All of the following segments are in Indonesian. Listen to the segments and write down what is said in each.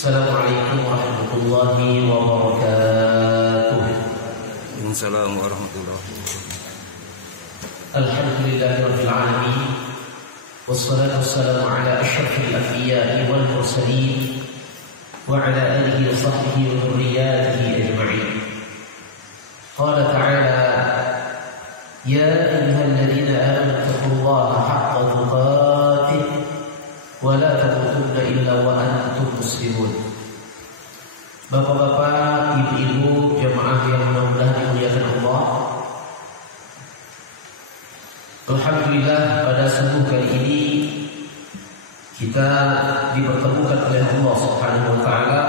Assalamualaikum warahmatullahi wabarakatuh. Waalaikumsalam warahmatullahi wabarakatuh. Alhamdulillahirabbil alamin. Wassalatu wassalamu ala asyrafil anbiya'i wal mursalin wa ala alihi wa sahbihi wa dzurriyyatihi ajma'in. Qala ta'ala: Ya ayyuhalladzina amanu taqullaha haqqa tuqatih wa la tamutunna illa wa antum muslimun. Bapak-bapak, ibu-ibu, jamaah yang mudah-mudahan dimuliakan Allah. Alhamdulillah, pada subuh kali ini kita dipertemukan oleh Allah Subhanahu wa taala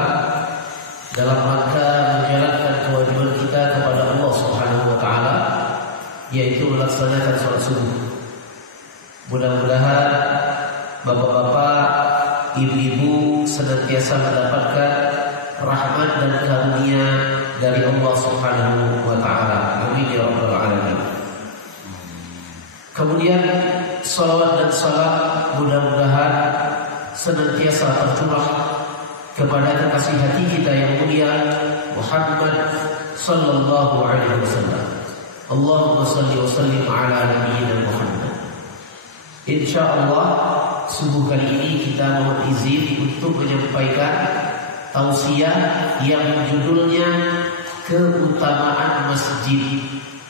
dalam rangka menjalankan kewajiban kita kepada Allah Subhanahu wa taala, yaitu melaksanakan salat subuh. Mudah-mudahan bapak-bapak, ibu-ibu senantiasa mendapatkan rahmat dan karunia dari Allah Subhanahu wa taala. Amin ya rabbal alamin. Kemudian salawat dan salam mudah-mudahan senantiasa tercurah kepada kekasih hati kita yang mulia Muhammad sallallahu alaihi wasallam. Allahumma salli wa sallim ala nabiyyina Muhammad. Insyaallah subuh kali ini kita mohon izin untuk menyampaikan tausiah yang judulnya keutamaan masjid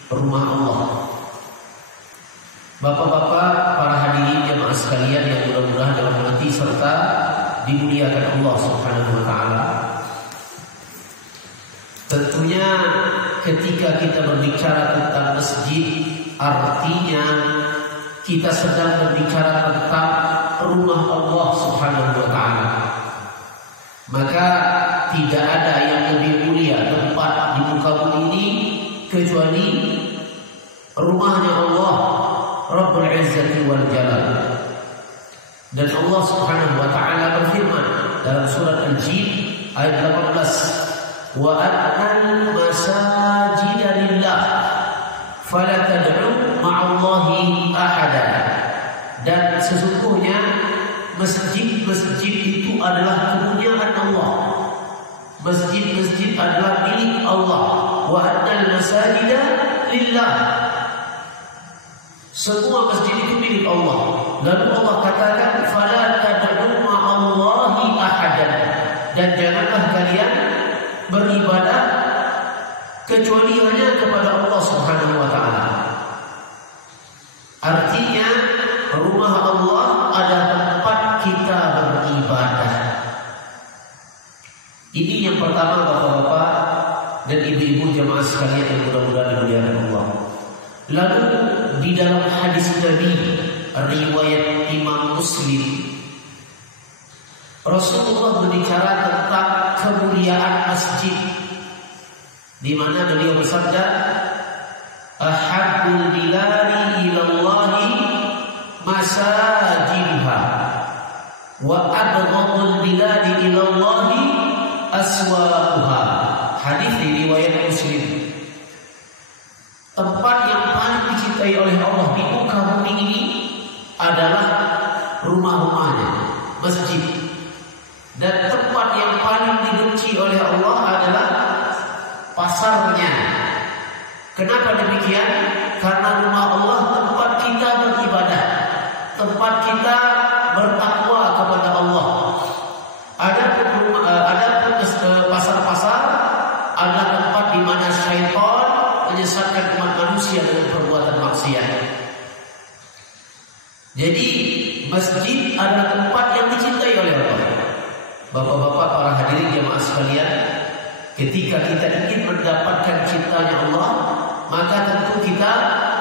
rumah Allah. Bapak-bapak, para hadirin jemaah sekalian yang mudah-mudahan dalam hati serta dimuliakan Allah Subhanahu wa taala. Tentunya ketika kita berbicara tentang masjid, artinya kita sedang berbicara tentang rumah Allah Subhanahu wa taala. Maka tidak ada yang lebih mulia tempat di muka bumi ini kecuali rumahnya Allah Rabbul Izzati wal Jalal. Dan Allah Subhanahu wa taala berfirman dalam surat Al-Jin ayat 18, wa annal masajida lillah fala tad'u ma'allahi ahada. Dan sesungguhnya masjid-masjid itu adalah kemuliaan Allah. Masjid-masjid adalah milik Allah. Wa annal masajida lillah. Semua masjid itu milik Allah. Lalu Allah katakan fala tad'u ma'allahi ahadan. Dan janganlah kalian beribadah kecuali hanya kepada Allah Subhanahu wa taala. Artinya rumah Allah adalah tempat kita beribadah. Ini yang pertama bapak-bapak dan ibu-ibu jemaah sekalian yang mudah-mudahan dimuliakan Allah. Lalu di dalam hadis Nabi riwayat Imam Muslim, Rasulullah berbicara tentang kemuliaan masjid, di mana beliau bersabda, ahabbul biladi ilallahi masajidha wa abghadul biladi ilallahi aswaquha. Hadis riwayat Muslim. Tempat yang paling dicintai oleh Allah di muka bumi ini adalah rumah-rumahnya, masjid. Dan tempat yang paling dibenci oleh Allah adalah pasarnya. Kenapa demikian? Karena rumah Allah tempat kita beribadah, tempat kita bertakwa kepada Allah. Adapun pasar-pasar adalah tempat di mana syaitan menyesatkan umat manusia dengan perbuatan maksiat. Jadi masjid adalah tempat yang dicintai oleh Allah. Bapak-bapak, para hadirin jemaah sekalian, ketika kita ingin mendapatkan cintanya Allah, maka tentu kita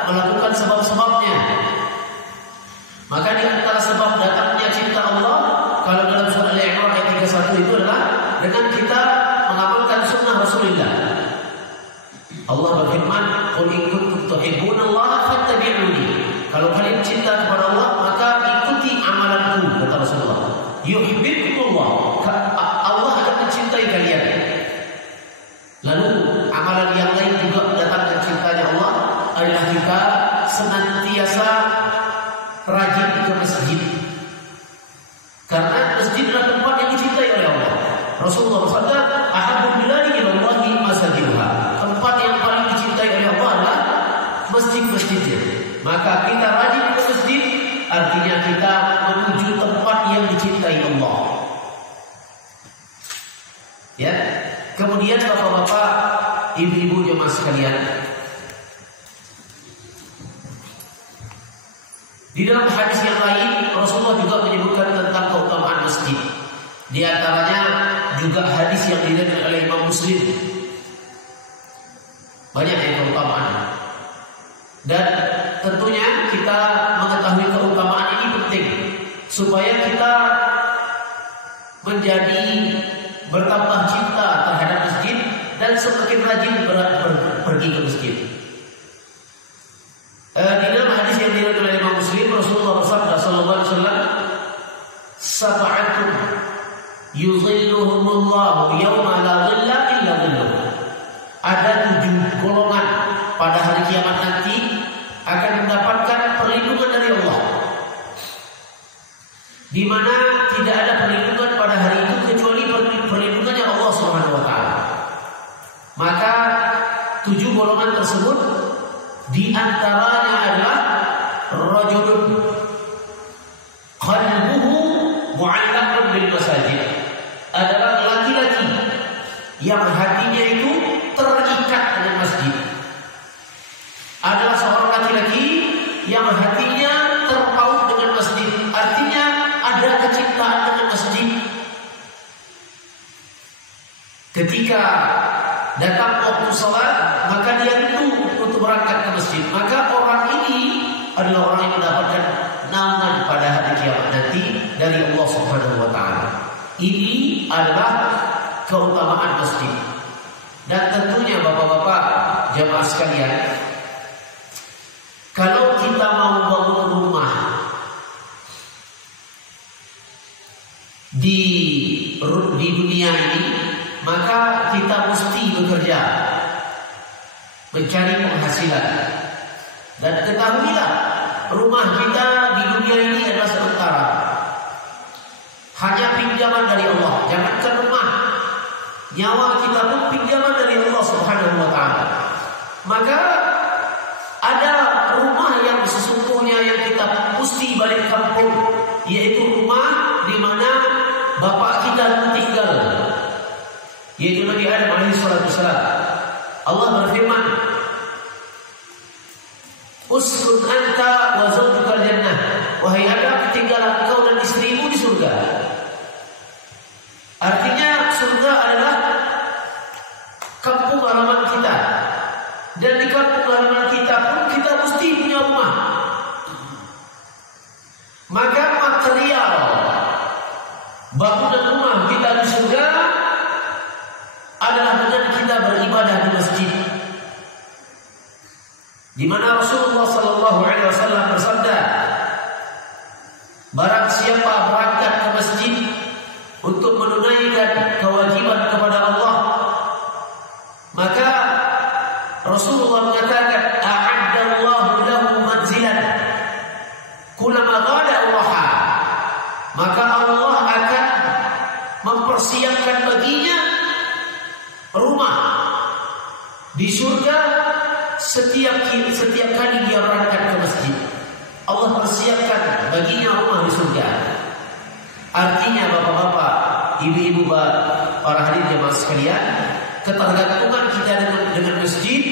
melakukan sebab-sebabnya. Maka di antara sebab datangnya cinta Allah, kalau dalam surah Al-Imran ayat 31 itu adalah dengan kita mengamalkan sunnah Rasulullah. Allah berfirman, qul in kuntum tuhibbunallaha fattabi'uni. Kalau kalian cinta kepada Allah, maka ikuti amalanku, kata Rasulullah. Yuhibbukumullah. Allah akan mencintai kalian. Lalu amalan yang lain juga mendatangkan cintanya Allah adalah kita senantiasa rajin ke masjid. Karena masjid adalah tempat yang dicintai oleh Allah. Rasulullah bersabda, "Ahabbul biladi ilallahi masajiduha." Tempat yang paling dicintai oleh Allah adalah masjid-masjidnya. Maka kita rajin ke masjid, artinya kita menuju tempat yang dicintai Allah. Ya. Kemudian bapak-bapak, ibu-ibu jemaah sekalian, di dalam hadis yang lain Rasulullah juga menyebutkan tentang keutamaan masjid. Di antaranya juga hadis yang diriwayatkan oleh Imam Muslim. Banyak yang keutamaan. Dan tentunya kita mengetahui keutamaan ini penting supaya kita menjadi bertambah cinta terhadap masjid dan semakin rajin pergi ke masjid. Di dalam hadis yang diriwayatkan oleh Imam Muslim, Rasulullah bersabda sallallahu alaihi wasallam, "Sab'atun yuzilluhumullahu yawma la dhilla illa dhilluh." Ada 7 golongan pada hari kiamat nanti akan mendapatkan perlindungan dari Allah, di mana tidak ada perlindungan pada hari itu kecuali perlindungannya Allah Subhanahu wa taala. Maka 7 golongan tersebut di antaranya adalah rajulun qalbuhu mu'allaqun bil masajid. Adalah laki-laki yang hatinya itu terikat dengan masjid. Adalah seorang laki-laki yang hatinya terpaut dengan masjid. Artinya ada kecintaan dengan masjid. Ketika datang waktu salat, maka dia rindu untuk berangkat ke masjid. Maka orang ini adalah orang yang mendapatkan naungan pada hari kiamat nanti dari Allah Subhanahu wa taala. Ini adalah keutamaan masjid. Dan tentunya bapak-bapak jamaah sekalian, kalau kita mau bangun rumah di dunia ini, maka kita mesti bekerja, mencari penghasilan. Dan ketahuilah, rumah kita di dunia ini adalah sementara, hanya pinjaman dari Allah. Jangankan rumah, nyawa kita pun pinjaman dari Allah Subhanahu wa taala. Maka ada rumah yang sesungguhnya yang kita mesti balik kampung, yaitu rumah di mana bapak kita tinggal, yaitu Nabi Adam alaihi wasallam. Allah berfirman, "Uskun anta wa zawjukal jannah." Wahai Adam, tinggallah engkau dan istrimu di surga. Artinya surga adalah kampung halaman kita. Dan di kampung halaman kita pun kita mesti punya rumah. Maka material bangunan rumah kita di surga adalah dengan kita beribadah di masjid, di mana Rasulullah sallallahu alaihi wasallam bersabda, barang siapa berangkat ke masjid untuk menunaikan kewajiban kepada Allah, maka Rasulullah mengatakan, "A'addallahu lahu manzilan kullama ghada raha." Maka Allah akan mempersiapkan baginya rumah di surga setiap kali dia berangkat ke masjid. Allah persiapkan baginya rumah di surga. Artinya bapak-bapak, ibu-ibu, para hadirin jemaah sekalian, ketergantungan kita dengan masjid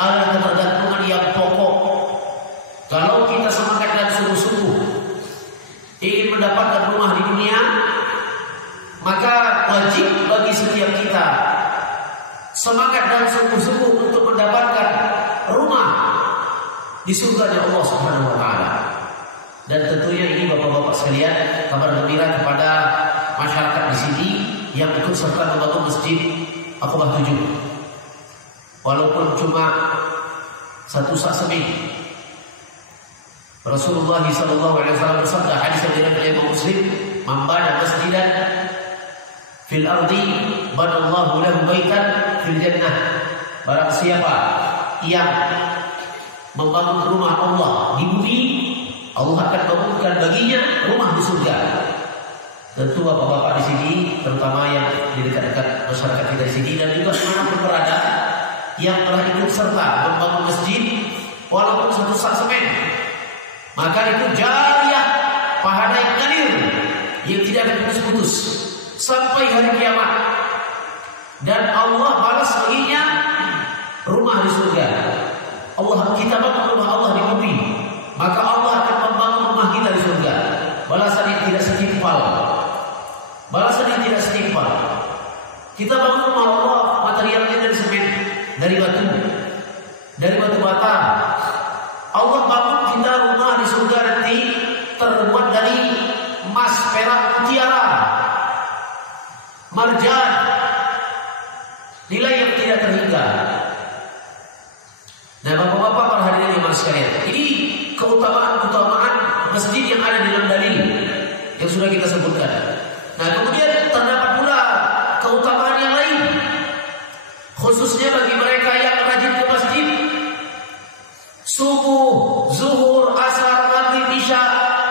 adalah ketergantungan yang pokok. Kalau kita semangat dan sungguh-sungguh ingin mendapatkan rumah di dunia, maka wajib bagi setiap kita semangat dan sungguh-sungguh untuk mendapatkan rumah di surga Allah Subhanahu wa taala. Dan tentunya ini bapak-bapak sekalian, kabar gembira kepada masyarakat di sini yang ikut serta membangun masjid Aqabah 7. Walaupun cuma satu sak semin. Rasulullah sallallahu alaihi wasallam bersabda, hadis yang diriwayatkan oleh Imam Muslim, "Man bana masjidan fil ardi banallahu lahu baitan fil jannah." Barang siapa yang membangun rumah Allah di bumi, Allah akan bangunkan baginya rumah di surga. Tentu bapak-bapak di sini, terutama yang di dekat-dekat masyarakat kita di sini dan juga dimanapun berada, yang telah ikut serta membangun masjid, walaupun satu sak semen, maka itu jariyah, pahala yang ngalir, yang tidak akan putus-putus sampai hari kiamat. Dan Allah balas baginya rumah di surga. Kita bangun rumah Allah di bumi, maka Allah akan membangun rumah kita di surga. Balasan yang tidak setimpal. Balasan yang tidak setimpal. Kita bangun rumah Allah, materialnya dari semen, dari batu bata. Allah bangun kita rumah di surga nanti terbuat dari emas, perak, mutiara, marjan, nilai yang tidak terhingga. Nah, bapak-bapak para hadirin yang sekalian, ini keutamaan masjid yang ada di dalam dalil yang sudah kita sebutkan. Nah, kemudian terdapat pula keutamaan yang lain, khususnya bagi mereka yang rajin ke masjid. Subuh, zuhur, asar, maghrib, isya,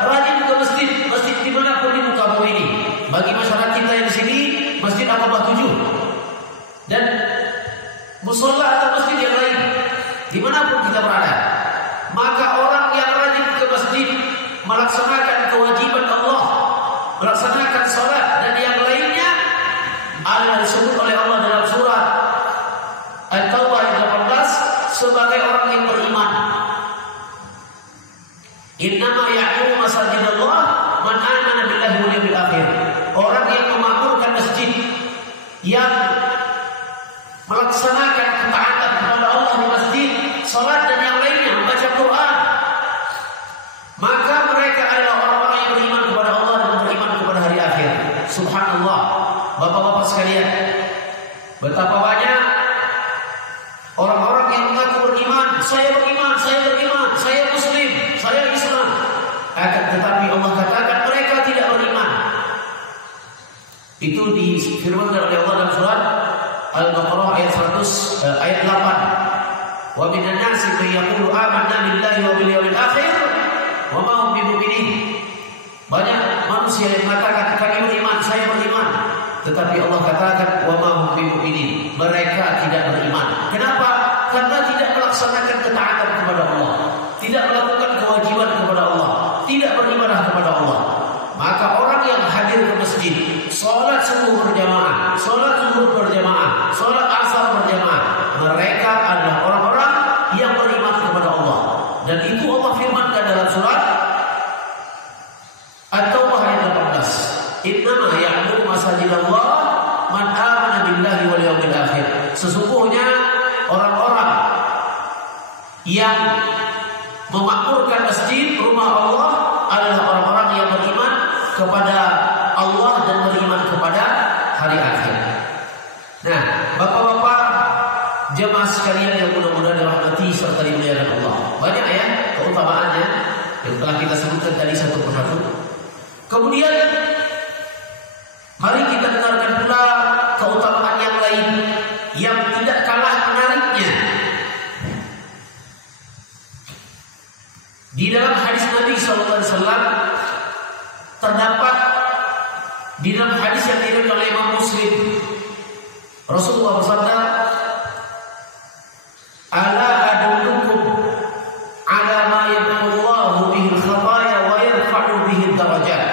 rajin ke masjid, masjid dimanapun di muka bumi ini. Bagi masyarakat kita yang di sini, masjid Aqabah 7 dan musola atau masjid yang lain, dimanapun kita berada, maka orang yang rajin ke masjid melaksanakan kewajiban Allah, melaksanakan salat dan yang lainnya, adalah disebut oleh Allah dalam surat At-Taubah ayat 18 sebagai orang yang beriman. Innama ya'muru masajidallah man amana billahi wal yawmil akhir. Orang yang memakmurkan masjid, yang melaksanakan ketaatan kepada Allah di masjid, salat dan yang lainnya, membaca Quran, maka mereka adalah orang-orang yang beriman kepada Allah dan beriman kepada hari akhir. Subhanallah, bapak-bapak sekalian, betapa banyak orang-orang yang mengaku beriman, saya beriman, saya muslim, saya Islam, akan tetapi Allah katakan mereka tidak beriman. Itu difirmankan oleh Allah dalam surat Al-Baqarah ayat 8. Wa minan nasi may yaqulu amanna billahi wa bil yawmil akhir wa ma hum bimu'minin. Banyak manusia yang mengatakan kami beriman, saya beriman, tetapi Allah katakan wa ma hum bimu'minin. Mereka tidak beriman. Kenapa? Karena tidak melaksanakan ketaatan kepada Allah, tidak melakukan kewajiban kepada Allah, tidak beribadah kepada Allah. Maka orang yang hadir ke masjid, salat subuh berjamaah, salat zuhur berjamaah, salat asar berjamaah, mereka adalah orang-orang yang beriman kepada Allah. Dan itu Allah firmankan dalam surat At-Taubah ayat 18. Innama ya'muru masajidallah man amana billahi wal yawmil akhir. Sesungguhnya orang-orang yang memakmurkan masjid, rumah Allah, adalah orang-orang yang beriman kepada Allah dan beriman kepada hari akhir. Nah, bapak-bapak jemaah sekalian yang mudah-mudahan dirahmati serta dimuliakan Allah, banyak ya keutamaannya yang telah kita sebutkan tadi satu persatu. Kemudian mari kita dengarkan pula keutamaan yang lain yang tidak kalah menariknya. Di dalam hadis Nabi SAW terdapat, di dalam hadis yang diriwayatkan oleh Imam Muslim, Rasulullah bersabda, "Ala adullukum ala ma yamhullahu bihi al-khataya wa yarfa'u bihi ad-darajat."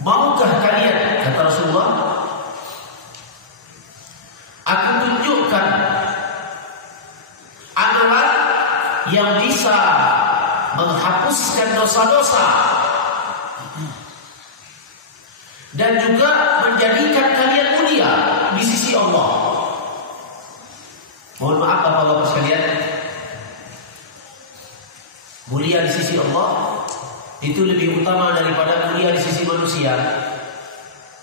Maukah kalian, kata Rasulullah, aku tunjukkan amalan yang bisa menghapuskan dosa-dosa dan juga menjadikan kalian mulia di sisi Allah. Mohon maaf bapak-bapak sekalian, mulia di sisi Allah itu lebih utama daripada mulia di sisi manusia.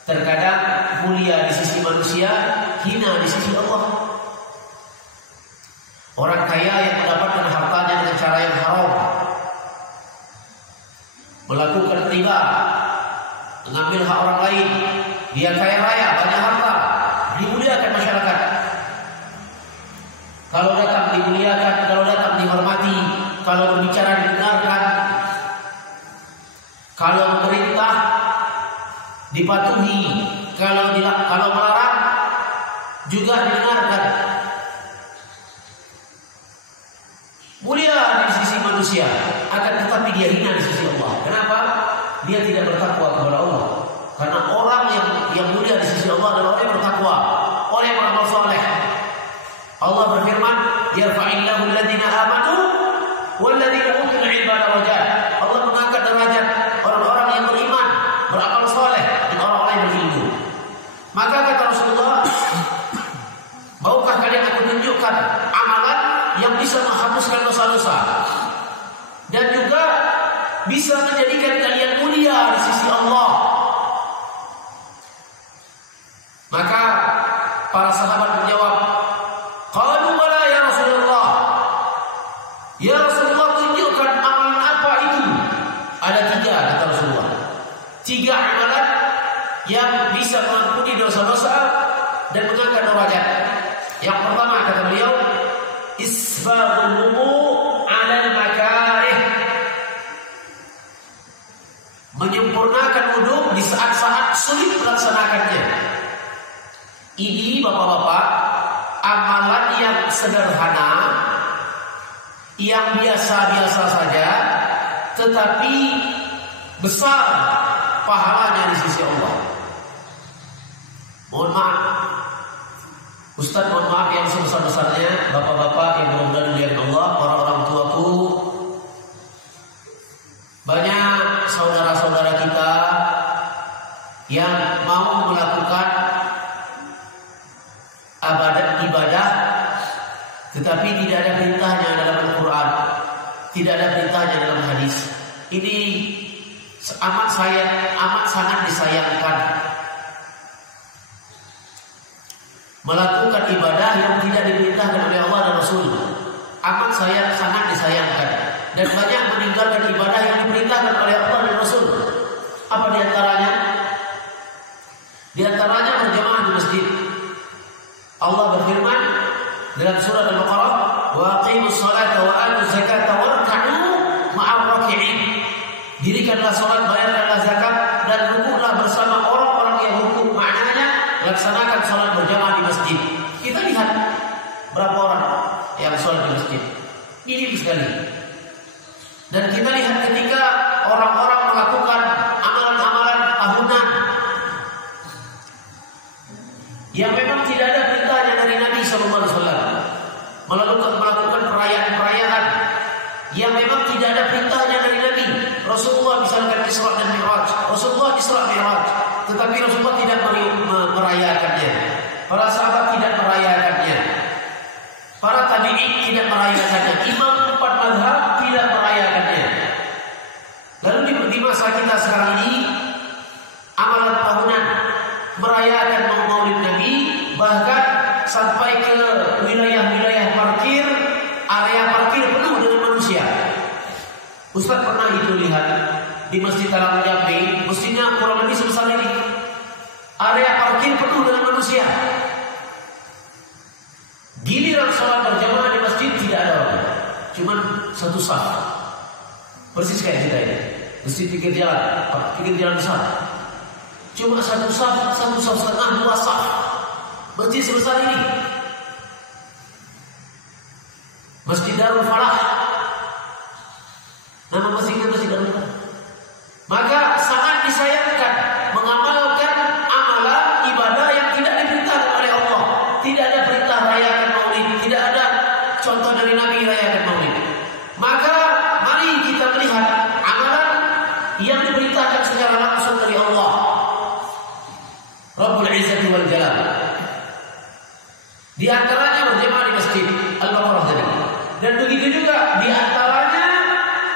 Terkadang mulia di sisi manusia, hina di sisi Allah. Orang kaya yang mendapatkan hartanya dengan cara yang haram, melakukan riba, mengambil hak orang lain, dia kaya raya, banyak harta, dimuliakan masyarakat. Kalau datang dimuliakan, kalau datang dihormati, kalau berbicara didengarkan, kalau dipatuhi, kalau melarang juga didengarkan. Mulia di sisi manusia, akan tetapi dia hina di sisi Allah. Kenapa? Dia tidak bertakwa kepada Allah. Karena orang yang mulia di sisi Allah adalah orang yang bertakwa, orang yang beramal saleh. Allah berfirman, "Yarfa'illahu alladziina aamanu walladziina utul 'ilma darajat." Allah mengangkat derajat orang-orang yang beriman, beramal saleh, dan orang-orang yang berilmu. Maka kata Rasulullah, maukah kalian aku tunjukkan amalan yang bisa menghapuskan dosa-dosa dan juga bisa menjadikan kalian mulia di sisi Allah? Maka para sahabat menjawab, qalu bala ya Rasulullah. Ya Rasulullah, tunjukkan amalan apa itu? Ada 3 kata Rasulullah. 3 amalan yang bisa mengampuni dosa-dosa dan mengangkat derajat. Yang pertama kata beliau, isbagul wudu' 'alal makarih. Menyempurnakan wudu di saat-saat sulit melaksanakannya. Ini bapak-bapak amalan yang sederhana, yang biasa-biasa saja, tetapi besar pahalanya di sisi Allah. Mohon maaf, Ustaz, mohon maaf yang sebesar-besarnya, bapak-bapak yang mudah-mudahan dilihat Allah, para orang tuaku, banyak saudara-saudara kita yang mau melakukan ibadah, tetapi tidak ada perintahnya dalam Al-Quran, tidak ada perintahnya dalam hadis. Ini amat sangat disayangkan. Melakukan ibadah yang tidak diperintahkan oleh Allah dan Rasul, amat sangat disayangkan. Dan banyak meninggalkan ibadah yang diperintahkan oleh Allah dan Rasul. Apa diantaranya? Diantaranya berjamaah di masjid. Allah berfirman dalam surah Al-Baqarah, wa aqimus salata wa atuz zakata warka'u ma'ar raki'in. Dirikanlah salat, bayarkanlah zakat, dan rukuklah bersama orang-orang yang rukuk. Maknanya laksanakan salat berjamaah di masjid. Kita lihat berapa orang yang salat di masjid, minim sekali. Dan kita lihat ketika orang-orang melakukan amalan-amalan tahunan yang memang tidak ada perintahnya dari Nabi SAW, melakukan perayaan-perayaan yang memang tidak ada perintahnya dari Nabi. Rasulullah misalkan Isra dan Mi'raj, Rasulullah Isra Mi'raj, tetapi Rasulullah tidak merayakannya. Para sahabat tidak merayakannya, para tabi'in tidak merayakannya, imam 4 mazhab tidak merayakannya. Lalu di masa kita sekarang ini, amalan tahunan merayakan Maulid Nabi, bahkan sampai ke wilayah-wilayah parkir, area parkir penuh dengan manusia. Ustaz pernah itu lihat di Masjid Al Jambi, masjidnya kurang lebih sebesar ini. Area parkir penuh dengan manusia. Giliran sholat berjamaah di masjid tidak ada orang, cuman satu saf. Persis kayak kita ini, masjid pinggir jalan besar. Cuma satu saf setengah, 2 saf. Masjid sebesar ini, Masjid Darul Falah. Nama masjidnya Masjid Darul Falah. Maka sangat disayangkan mengamalkan amalan ibadah yang tidak diperintahkan oleh Allah. Tidak ada perintah rayakan Maulid, tidak ada contoh dari Nabi rayakan Maulid. Maka mari kita melihat amalan yang diperintahkan secara langsung dari Allah Rabbul Izzati wal Jalal. Di antaranya berjamaah di Masjid Al-Baqarah tadi. Dan begitu juga di antaranya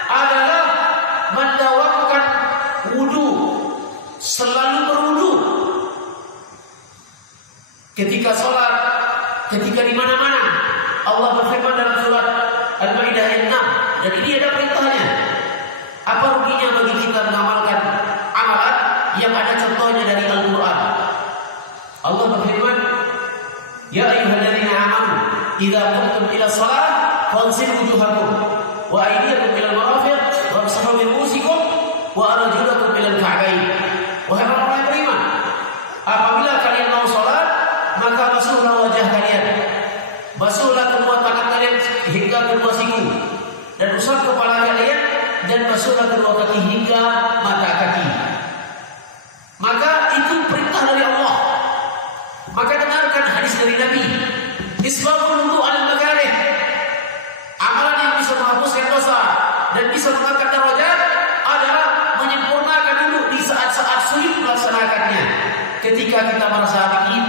adalah mendawamkan wudu, selalu berwudu ketika sholat, ketika di mana-mana. Allah berfirman dalam surat Al-Maidah ayat 6, dan ini ada perintahnya. Apa ruginya bagi kita mengamalkan amalan yang ada contohnya dari Al-Quran? Allah berfirman, ya ayyuhalladzina amanu idza qumtum ila shalah faghsilu wujuhakum wa aydiyakum ila al-marafiq wamsahu bi ru'usikum wa arjulakum ila al-ka'bayn. Wahai orang yang beriman, usap kepala kalian dan basuhlah kedua kaki hingga mata kaki. Maka itu perintah dari Allah. Maka dengarkan hadis dari Nabi. Isbabul wudu 'alal makarih. Amalan yang bisa menghapuskan dosa dan bisa mengangkat derajat adalah menyempurnakan wudhu di saat-saat sulit melaksanakannya. Ketika kita merasa dingin,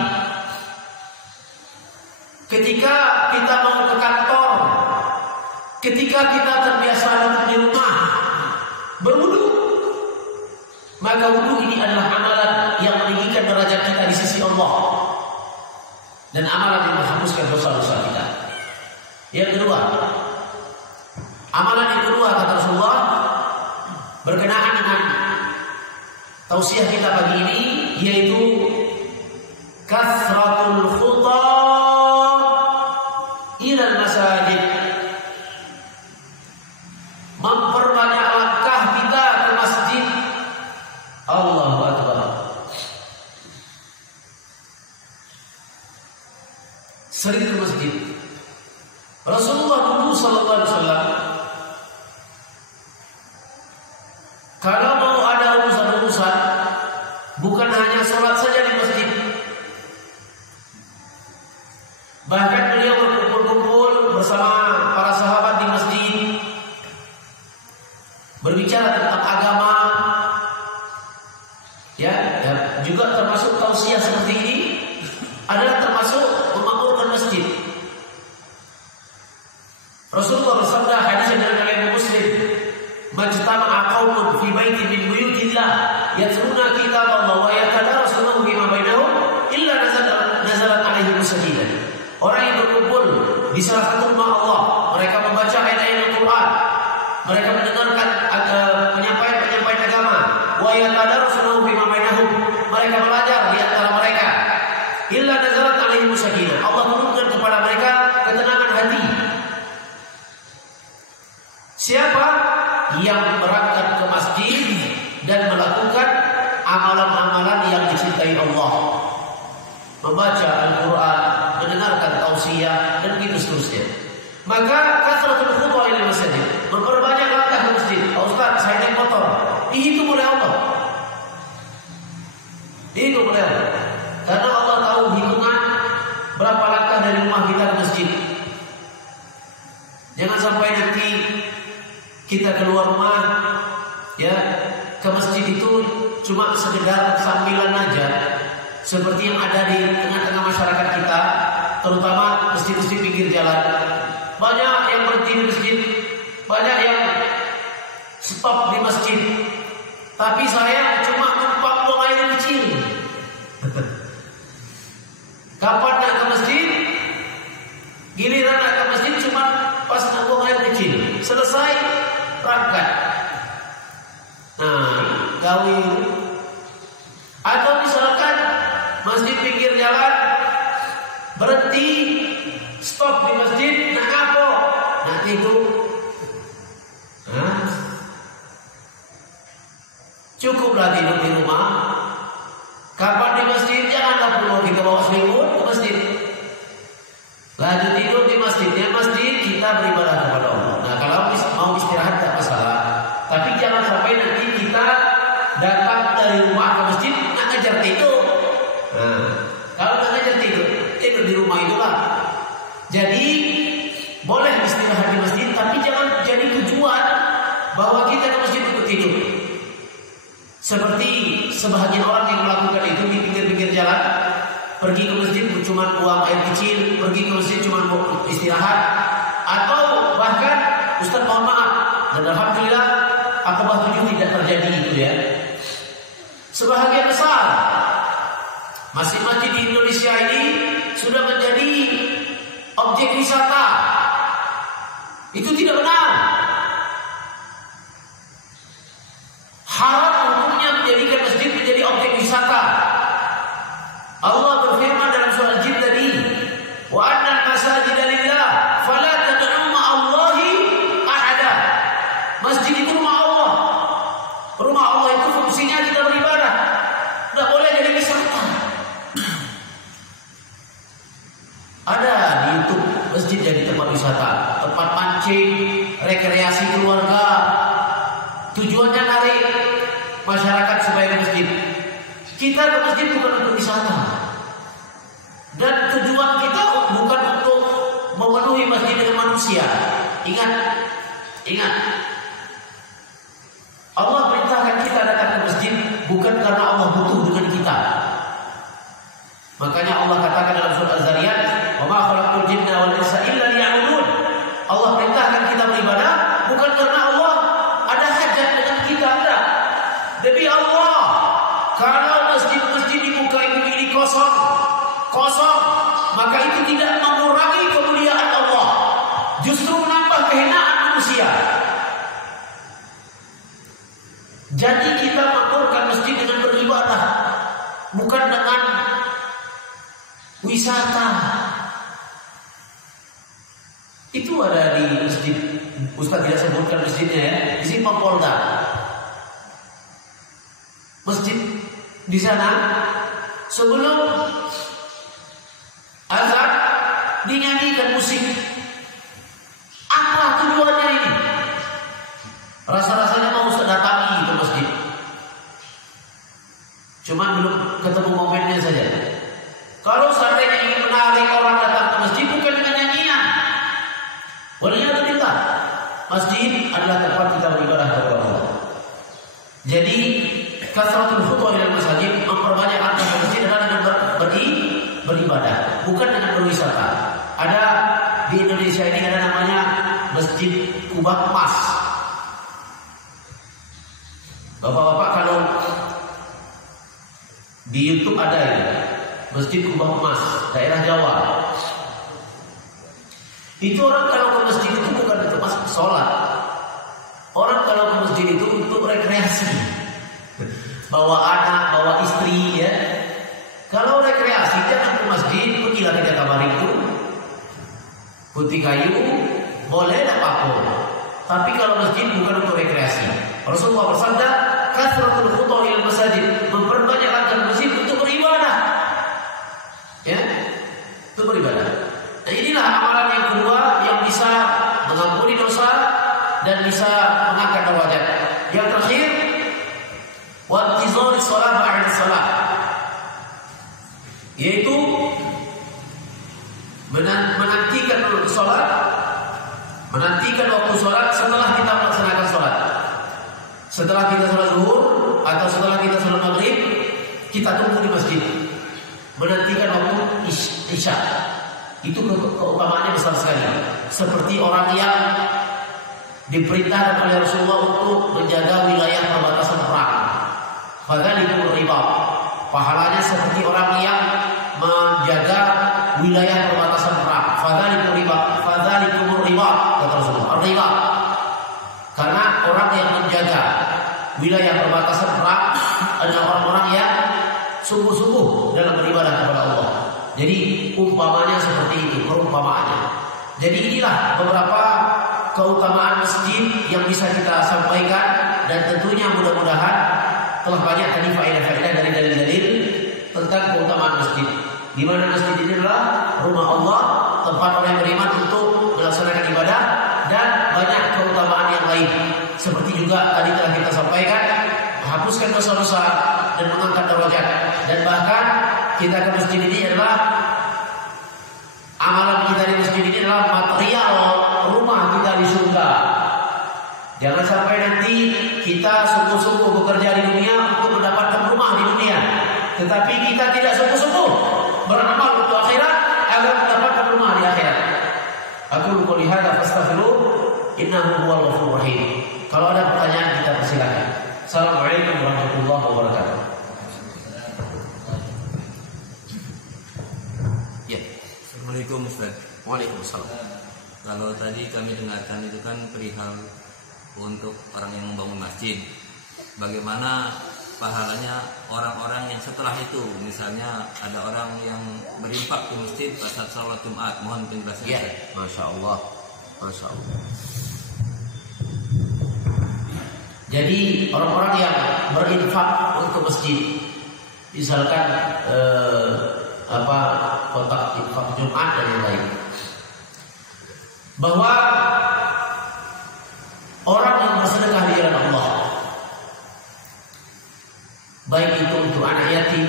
ketika kita mau ke kantor, ketika kita terbiasa duduk di rumah berwudu, maka wudu ini adalah amalan yang meninggikan derajat kita di sisi Allah dan amalan yang menghapuskan dosa-dosa kita. Yang kedua, amalan yang kedua kata Rasulullah berkenaan dengan tausiah kita pagi ini, yaitu kasratul khuta ilal masajid, memperbanyak langkah kita ke masjid. Allahu Akbar. Sering ke masjid. Rasulullah dulu sallallahu alaihi wasallam kalau mau ada urusan-urusan, bukan hanya sholat saja di masjid, bahkan beliau berkumpul bersama para sahabat di masjid, berbicara tentang agama, ya juga termasuk tausiah seperti ini adalah termasuk memakmurkan masjid. Rasulullah bersabda, hadis yang diriwayatkan Muslim, "Majtama'a qaumun fi baitin min buyutillah yatluna kitaballah wa yatadarasunahu fima bainahum illa nazalat alaihim sakinah." Orang yang berkumpul di salah satu rumah Allah, mereka membaca ayat-ayat Al-Qur'an, mereka mendengarkan penyampaian agama, wa yatadarasunahu fima bainahum, mereka belajar di antara mereka, illa nazalat alaihim sakinah, Allah turunkan kepada mereka ketenangan hati. Siapa yang berangkat ke masjid dan melakukan amalan-amalan yang dicintai Allah, membaca Al-Quran, mendengarkan tausiah, dan begitu seterusnya, maka kasratul khutbah ilal masjid, memperbanyak langkah ke masjid. Oh, Ustaz, saya naik motor, dihitung oleh Allah, dihitung oleh Allah, karena Allah tahu hitungan berapa langkah dari rumah kita ke masjid. Jangan sampai nanti kita keluar rumah, ya, ke masjid itu cuma sekedar sambilan aja, seperti yang ada di tengah-tengah masyarakat kita, terutama masjid-masjid pinggir jalan. Banyak yang berhenti di masjid, banyak yang stop di masjid, tapi saya cuma numpang buang air kecil. Kapan nak ke masjid? Giliran nak ke masjid cuma pas nak buang air kecil, selesai berangkat. Nah, gawe. Atau misalkan masjid pinggir jalan, berhenti, stop di masjid, nak apa? Nak tidur. Cukuplah tidur di rumah. Kapan di masjid? Janganlah perlu kita bawa selimut ke masjid. Lanjut tidur di masjidnya, masjid kita beribadah kepada Allah. Nah, kalau mau istirahat tak masalah, tapi jangan sampai nanti kita datang dari rumah ke masjid nak ngejar tidur. Nah, kalau nak ngejar tidur di rumah itulah. Jadi boleh istirahat di masjid, tapi jangan jadi tujuan bahwa kita ke masjid untuk tidur. Seperti sebahagian orang yang melakukan itu di pinggir-pinggir jalan, pergi ke masjid cuma buang air kecil, pergi ke masjid cuma istirahat, atau bahkan Ustaz mohon maaf, dan alhamdulillah Aqabah 7 tidak terjadi itu ya. Sebahagian besar masjid-masjid di Indonesia ini sudah menjadi objek wisata. Itu tidak benar. Haram hukumnya menjadikan masjid menjadi objek wisata. Allah berfirman dalam surah Al-Jin tadi, wa annal masajida lillah fala tad'u ma'allahi ahada. Masjid itu rumah Allah. Rumah Allah itu fungsinya kita beribadah. Tidak boleh jadi wisata. Ada di YouTube masjid jadi tempat wisata, tempat mancing, Ingat, Allah perintahkan kita datang ke masjid bukan karena Allah butuh dengan kita. Makanya Allah katakan dalam surah Az-Zariyat, "Wa ma khalaqtul jinna wal insa illa liya'budun." Allah perintahkan kita beribadah bukan karena Allah ada hajat dengan kita, enggak. Demi Allah, kalau masjid-masjid di muka bumi ini kosong, maka itu tidak mengurangi kemuliaan Allah, justru menambah kehinaan manusia. Jadi kita makmurkan masjid dengan beribadah, bukan dengan wisata. Itu ada di masjid, Ustaz tidak sebutkan masjidnya ya, di Simpang Polda. Masjid di sana sebelum azan dinyanyikan musik. Apa tujuannya ini? Rasa-rasanya mau datangi ke masjid, cuma belum ketemu momennya saja. Kalau seandainya ingin menarik orang datang ke masjid bukan dengan nyanyian, waliyadzubillah, masjid adalah tempat kita beribadah kepada Allah. Jadi kasratul khutbah ila masjid, memperbanyak datang ke masjid adalah dengan beribadah, bukan dengan berwisata. Ada di Indonesia ini ada namanya Masjid Kubah Emas. Bapak-bapak kalau di YouTube ada ya, Masjid Kubah Emas, daerah Jawa. Itu orang kalau ke masjid itu bukan untuk masuk sholat. Orang kalau ke masjid itu untuk rekreasi, bawa anak, bawa istri ya. Kalau rekreasi jangan ke masjid, pergilah ke kamar itu, putih kayu, boleh tak apa-apa. Tapi kalau masjid bukan untuk rekreasi. Rasulullah bersabda, "Kasratul khutbah ila masjid", memperbanyak datang ke masjid untuk beribadah. Ya, untuk beribadah. Nah, inilah amalan yang kedua yang bisa mengampuni dosa dan bisa mengangkat derajat. Yang terakhir, wa intizar shalah ba'da shalah, yaitu menantikan salat, menantikan waktu salat setelah kita melaksanakan salat. Setelah kita salat zuhur atau setelah kita salat maghrib, kita tunggu di masjid menantikan waktu isya. Itu keutamaannya besar sekali. Seperti orang yang diperintahkan oleh Rasulullah untuk menjaga wilayah perbatasan perang. Fadzalikumur ribat. Pahalanya seperti orang yang menjaga wilayah perbatasan perang. Fadzalikumur ribat, kata Rasulullah. Ribat. Karena orang yang menjaga wilayah perbatasan perang adalah orang-orang yang sungguh-sungguh dalam beribadah kepada Allah. Jadi umpamanya seperti itu, perumpamaannya. Jadi inilah beberapa keutamaan masjid yang bisa kita sampaikan, dan tentunya mudah-mudahan telah banyak tadi faedah-faedah dari dalil-dalil tentang keutamaan masjid. Di mana masjid ini adalah rumah Allah, tempat orang beriman untuk melaksanakan ibadah, dan banyak keutamaan yang lain. Seperti juga tadi telah kita sampaikan, menghapuskan dosa-dosa dan mengangkat derajat. Dan bahkan kita ke masjid ini adalah amalan kita di masjid ini adalah material rumah kita di surga. Jangan sampai nanti kita sungguh-sungguh bekerja di dunia untuk mendapatkan rumah di dunia, tetapi kita tidak sungguh-sungguh beramal untuk akhirat agar mendapatkan rumah di akhirat. Aku qouli hadza fastaghfiruh innahu huwal ghafurur rahim. Kalau ada pertanyaan kita persilakan. Assalamualaikum warahmatullahi wabarakatuh. Ya. Assalamualaikum Ustaz. Waalaikumsalam. Kalau tadi kami dengarkan itu kan perihal untuk orang yang membangun masjid. Bagaimana pahalanya orang-orang yang setelah itu, misalnya ada orang yang berinfak di masjid pada salat Jumat, mohon penjelasan. Ya, Masya Allah. Masya Allah. Jadi orang-orang yang berinfak untuk masjid, misalkan kotak infak Jumat dan yang lain, bahwa orang yang bersedekah di jalan Allah, baik itu untuk anak yatim,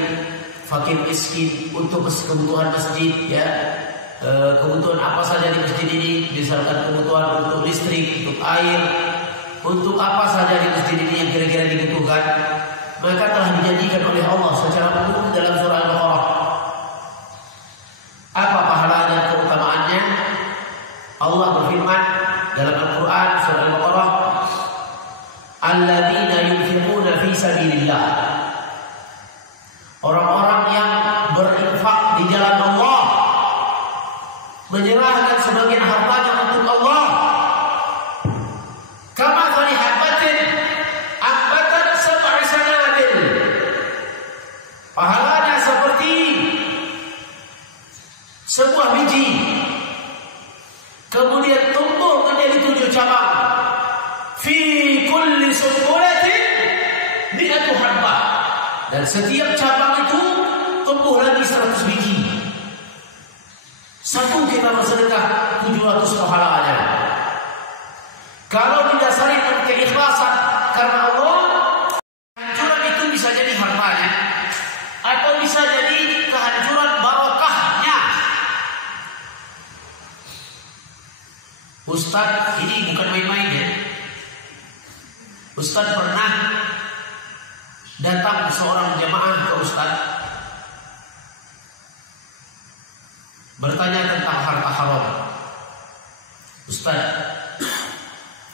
fakir miskin, untuk kebutuhan masjid, ya, kebutuhan apa saja di masjid ini, misalkan kebutuhan untuk listrik, untuk air, untuk apa saja di masjid ini yang kira-kira dibutuhkan, maka telah dijanjikan oleh Allah secara umum dalam surah Al-Baqarah. Apa pahala dan keutamaannya? Allah berfirman dalam Al-Quran surah Al-Baqarah, alladzina yunfiquna fi sabilillah, orang-orang yang berinfak di jalan Allah, menyerahkan sebagian hartanya untuk Allah. Kama thani habatin ambatan sab'a sanabil, pahalanya seperti sebuah biji kemudian tumbuh menjadi 7 cabang. Fi kulli sunbulatin mi'atu habbah, dan setiap cabang itu tumbuh lagi 100 biji. Satu kita bersedekah 700 pahalanya. Kalau didasari dengan keikhlasan karena Allah, kehancuran itu bisa jadi hartanya atau bisa jadi kehancuran barokahnya. Ustaz, ini bukan main-main ya. Ustaz pernah datang seorang jamaah ke Ustaz, bertanya tentang harta haram. Ustaz,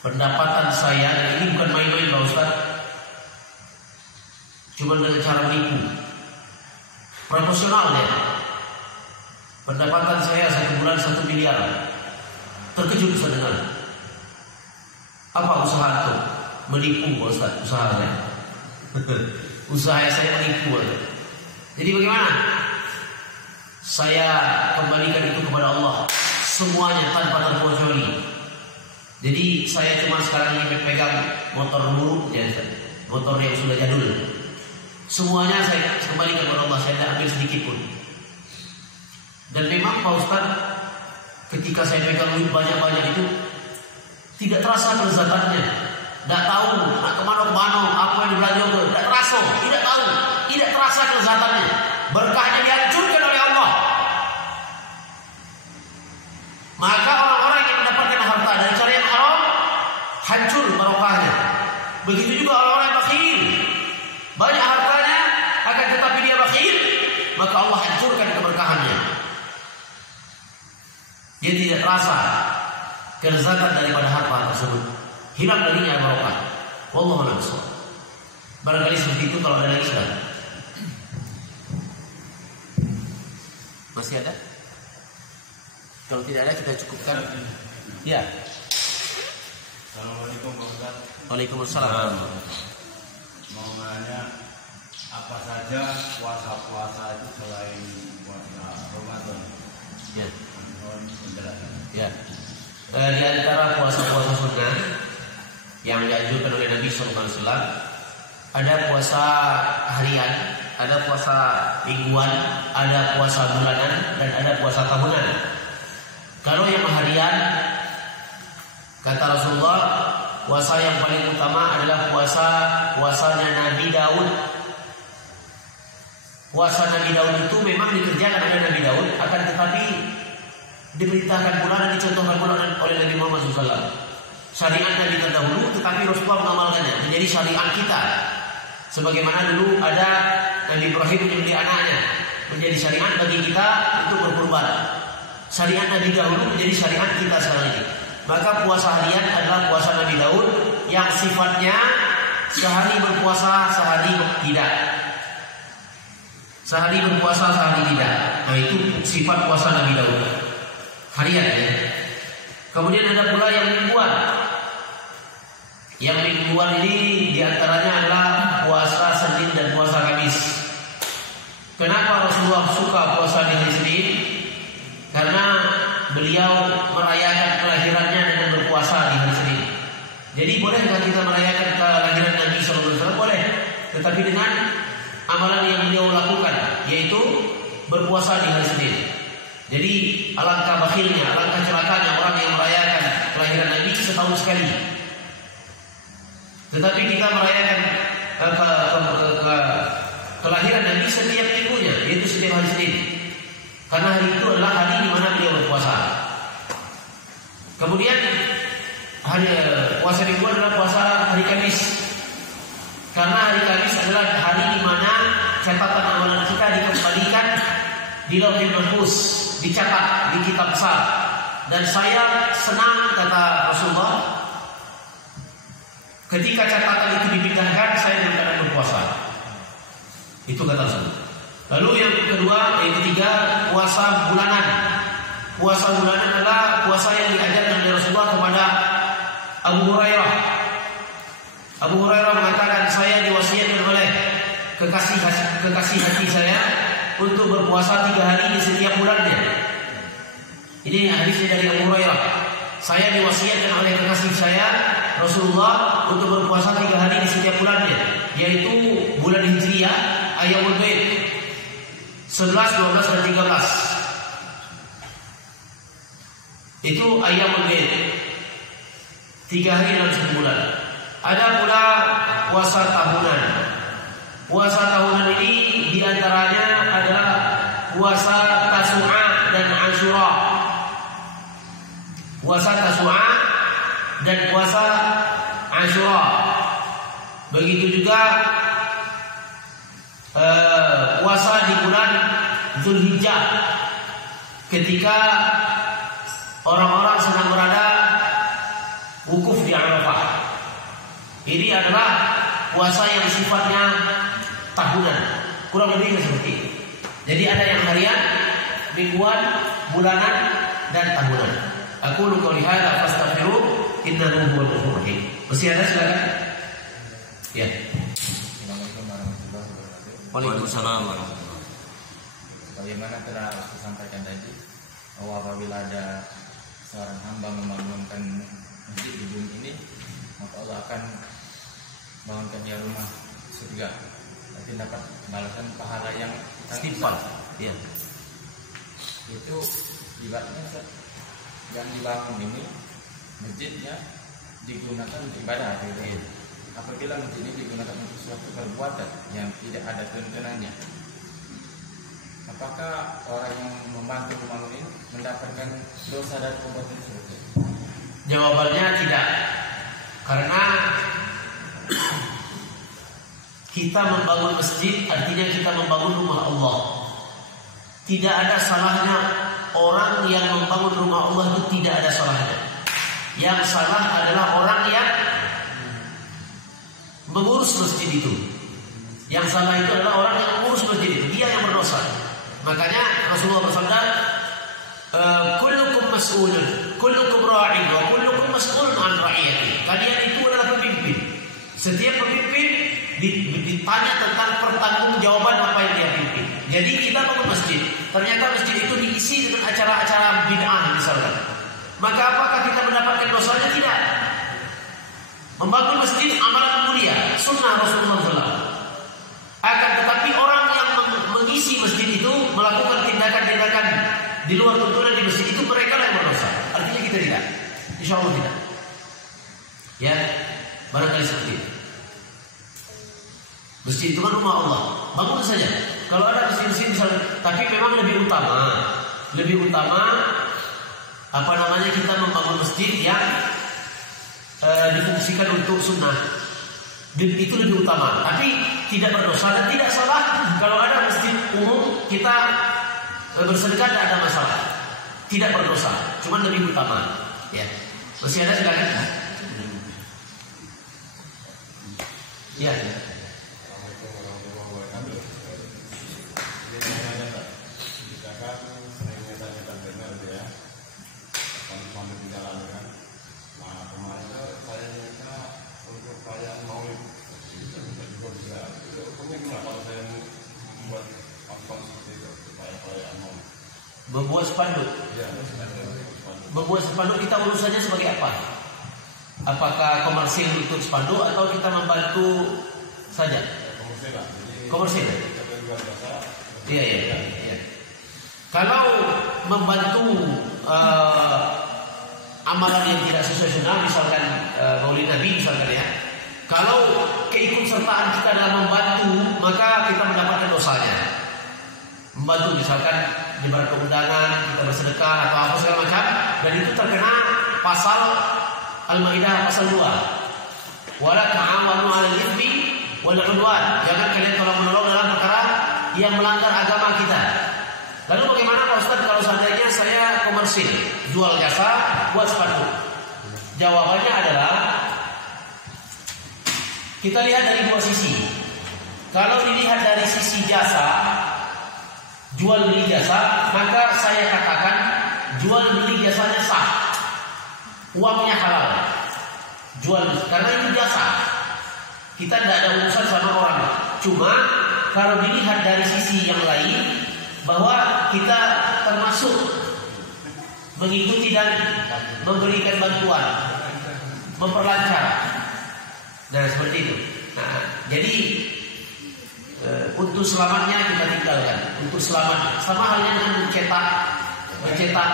pendapatan saya, dan ini bukan main-main Pak Ustaz, cuma dengan cara menipu, proporsional ya. Pendapatan saya 1 bulan 1 miliar. Terkejut Ustaz dengar. Apa usaha itu? Menipu Pak Ustaz, usahanya. Usaha saya menipu. Jadi bagaimana? Saya kembalikan itu kepada Allah, semuanya tanpa terkecuali. Jadi saya cuma sekarang ini pegang motor dulu, ya, motor yang sudah jadul. Semuanya saya kembalikan kepada Allah, saya tidak ambil sedikit pun. Dan memang Pak Ustaz, ketika saya pegang duit banyak-banyak itu, tidak terasa kelezatannya. Tidak tahu nak kemana-kemana, apa yang dibelanja itu, tidak terasa, tidak terasa kelezatannya. Berkahnya dihancurkan oleh Allah. Maka orang-orang yang mendapatkan harta dari cara yang haram, hancur barokahnya. Begitu juga orang-orang yang bakhil, banyak hartanya akan tetapi dia bakhil, maka Allah hancurkan keberkahannya. Dia tidak terasa kelezatan daripada harta tersebut, hilang darinya barokah. Wallahu a'lam bishawab. Barangkali seperti itu. Kalau ada lagi sudah. Masih ada? Kalau tidak ada kita cukupkan. Ya. Assalamualaikum Pak Ustaz. Waalaikumsalam. Mau nanya, apa saja puasa-puasa itu selain puasa Ramadan? Ya. Mohon penjelasan. Ya. Di antara puasa-puasa sunnah yang dianjurkan oleh Nabi SAW, ada puasa harian, ada puasa mingguan, ada puasa bulanan, dan ada puasa tahunan. Kalau yang harian, kata Rasulullah, puasa yang paling utama adalah puasanya Nabi Daud. Puasa Nabi Daud itu memang dikerjakan oleh Nabi Daud, akan tetapi diberitakan pula dan dicontohkan pula oleh Nabi Muhammad SAW. Syariat Nabi terdahulu, tetapi Rasulullah mengamalkannya menjadi syariat kita. Sebagaimana dulu ada Nabi Ibrahim menyembelih anaknya, menjadi syariat bagi kita untuk berkurban. Syariat Nabi dahulu menjadi syariat kita sekarang ini. Maka puasa harian adalah puasa Nabi Daud yang sifatnya sehari berpuasa, sehari tidak. Sehari berpuasa, sehari tidak. Nah, itu sifat puasa Nabi Daud harian ya. Kemudian ada pula yang mingguan. Yang mingguan ini diantaranya adalah puasa Senin dan puasa Kamis. Kenapa Rasulullah suka puasa di hari Senin? Karena beliau merayakan kelahirannya dengan berpuasa di hari Senin. Jadi bolehkah kita merayakan kelahiran Nabi SAW? Boleh, tetapi dengan amalan yang beliau lakukan, yaitu berpuasa di hari Senin. Jadi alangkah bakhilnya, alangkah celakanya orang yang merayakan kelahiran Nabi setahun sekali. Tetapi kita merayakan kelahiran Nabi setiap minggunya, yaitu setiap hari Senin. Karena hari itu adalah hari di mana beliau Kemudian hari puasa minggu adalah puasa hari Kamis. Karena hari Kamis adalah hari di mana catatan amalan kita dikembalikan di Lauhul Mahfuz, dicatat di kitab besar. Dan saya senang, kata Rasulullah, ketika catatan itu dipindahkan, saya dalam keadaan berpuasa. Itu kata Rasulullah. Lalu yang ketiga, puasa bulanan. Puasa bulanan adalah puasa yang diajarkan oleh Rasulullah kepada Abu Hurairah. Abu Hurairah mengatakan, saya diwasiatkan oleh kekasih hati saya untuk berpuasa 3 hari di setiap bulannya. Ini hadisnya dari Abu Hurairah. Saya diwasiatkan oleh kekasih saya Rasulullah untuk berpuasa 3 hari di setiap bulannya, yaitu bulan Hijriah, Ayyamul Bid 11, 12 dan 13. Itu Ayyamul Bid, 3 hari dalam 1 bulan. Ada pula puasa tahunan. Puasa tahunan ini diantaranya adalah puasa Tasu'a dan Asyura. Puasa Tasu'a dan puasa Asyura. Begitu juga puasa di bulan Dzulhijjah, ketika orang-orang sedang berada wukuf di Arafah. Ini adalah puasa yang sifatnya tahunan, kurang lebih seperti itu. Jadi ada yang harian, mingguan, bulanan, dan tahunan. Aku lu qouli hadza fastaghfiru innahu huwal ghafurur rahim. Masih ada, silakan. Ya. Assalamualaikum warahmatullahi wabarakatuh. Waalaikumsalam warahmatullahi wabarakatuh. Bagaimana telah disampaikan tadi bahwa apabila ada seorang hamba membangunkan masjid di bumi ini, maka Allah akan bangunkan dia rumah surga. Nanti dapat balasan pahala yang Setimpal. Ya. Itu ibaratnya yang dibangun ini masjidnya digunakan untuk ibadah. Apabila masjid ini digunakan untuk suatu perbuatan yang tidak ada tuntunannya, apakah orang yang membantu membangun ini mendapatkan dosa dari perbuatan tersebut? Jawabannya tidak. Karena kita membangun masjid artinya kita membangun rumah Allah. Tidak ada salahnya orang yang membangun rumah Allah, itu tidak ada salahnya. Yang salah adalah orang yang mengurus masjid itu. Yang salah itu adalah orang yang mengurus masjid itu, dia yang berdosa. Makanya Rasulullah bersabda, kullukum mas'ulun, kullukum ra'in, wa kullukum mas'ulun an ra'iyati. Kalian itu adalah pemimpin. Setiap pemimpin ditanya tentang pertanggungjawaban apa yang dia pimpin. Jadi kita bangun masjid, ternyata masjid itu diisi dengan acara-acara bid'ah misalkan. Maka apakah kita mendapatkan dosanya? Tidak. Membangun masjid amalan mulia, sunnah Rasulullah SAW. Akan tetapi orang yang mengisi masjid itu melakukan tindakan-tindakan di luar tuntunan di masjid itu, mereka yang berdosa. Artinya kita tidak. Insya Allah tidak. Ya, barangkali seperti itu. Masjid itu kan rumah Allah, bangun saja. Kalau ada masjid-masjid misalnya, tapi memang lebih utama apa namanya, kita membangun masjid yang difungsikan untuk sunnah. Itu lebih utama, tapi tidak berdosa dan tidak salah. Kalau ada masjid umum kita bersedekah, tidak ada masalah, tidak berdosa, cuma lebih utama. Ya, masih ada silakan. Ya. Membuat spanduk. Membuat spanduk kita urusannya sebagai apa? Apakah komersil untuk spanduk atau kita membantu saja? Komersil. Iya. Kalau membantu amalan yang tidak sesuai sunnah, misalkan Maulid Nabi misalkan ya. Kalau keikutsertaan kita dalam membantu, maka kita mendapatkan dosanya. Membantu misalkan nyebar keundangan, kita bersedekah atau apa segala macam, dan itu terkena pasal Al-Maidah pasal 2. Wala ta'awanu 'alal itsmi wal 'udwan. Jangan kalian tolong-menolong dalam perkara yang melanggar agama kita. Lalu bagaimana Pak Ustaz kalau seandainya saya komersil, jual jasa buat sepatu? Jawabannya adalah kita lihat dari dua sisi. Kalau dilihat dari sisi jasa, jual beli jasa, maka saya katakan jual beli jasanya sah, uangnya halal. Jual karena itu jasa. Kita tidak ada urusan sama orang. Cuma kalau dilihat dari sisi yang lain, bahwa kita termasuk mengikuti dan memberikan bantuan, memperlancar. Nah seperti itu. Nah, jadi untuk selamatnya kita tinggalkan. Untuk selamat, sama halnya dengan mencetak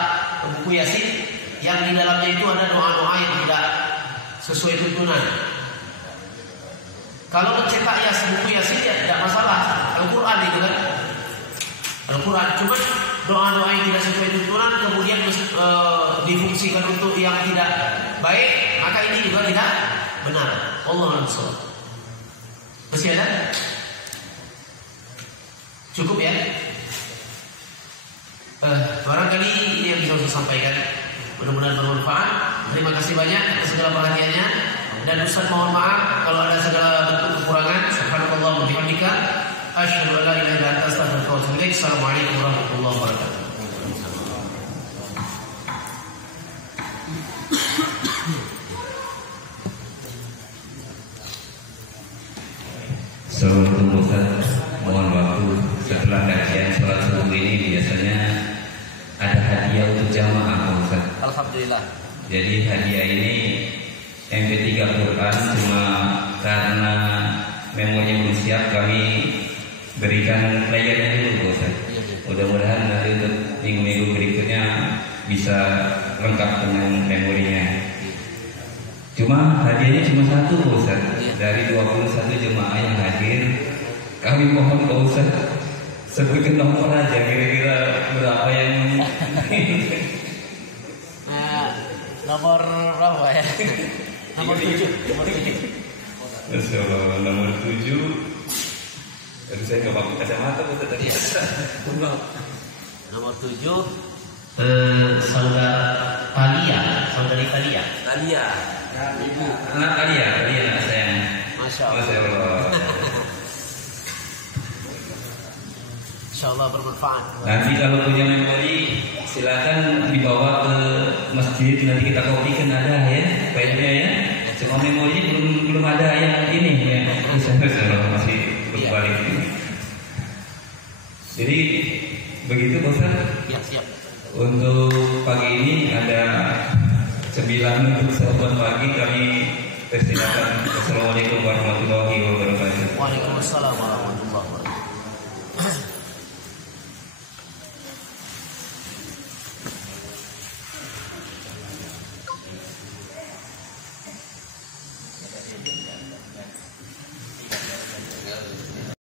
buku Yasin yang di dalamnya itu ada doa-doa yang tidak sesuai tuntunan. Kalau mencetak buku Yasin ya tidak masalah. Al-Quran itu kan, Al-Quran. Cuma doa-doa yang tidak sesuai tuntunan kemudian difungsikan untuk yang tidak baik, maka ini juga tidak benar. Allahu a'lam. Masih ada? Cukup ya? Barangkali ini yang bisa saya sampaikan. Mudah-mudahan bermanfaat. Terima kasih banyak atas segala perhatiannya. Dan Ustaz mohon maaf kalau ada segala bentuk kekurangan. Subhanallah wa bihamdika, asyhadu an la ilaha illa anta, astaghfiruka wa atubu ilaik. Assalamualaikum warahmatullahi wabarakatuh. Assalamualaikum Ustaz. Mohon waktu setelah kajian sholat subuh ini biasanya ada hadiah untuk jamaah Ustaz. Alhamdulillah. Jadi hadiah ini MP3 Quran, cuma karena memorinya belum siap kami berikan playernya dulu Ustaz. Mudah-mudahan nanti untuk minggu-minggu berikutnya bisa lengkap dengan memorinya. Cuma hadiahnya cuma satu Ustaz. Dari 21 jemaah yang hadir, kami mohon Pak Ustaz sebutkan nomor aja kira-kira berapa yang nomor berapa ya? Nomor 7. Nomor 7. Tapi saya nggak pakai kacamata Ustaz tadi. Nomor 7 saudari Talia. Ibu, anak Talia anak saya. Masya Allah. InsyaAllah bermanfaat. Nanti kalau punya memori silakan dibawa ke masjid, nanti kita kopikan ada ya, filenya ya. Cuma memorinya belum ada yang ini ya. Masih berbalik. Jadi begitu Ustaz. Ya, siap. Untuk pagi ini ada 9 untuk sahabat pagi kami persilakan. Assalamualaikum warahmatullahi wabarakatuh. Waalaikumsalam warahmatullahi wabarakatuh.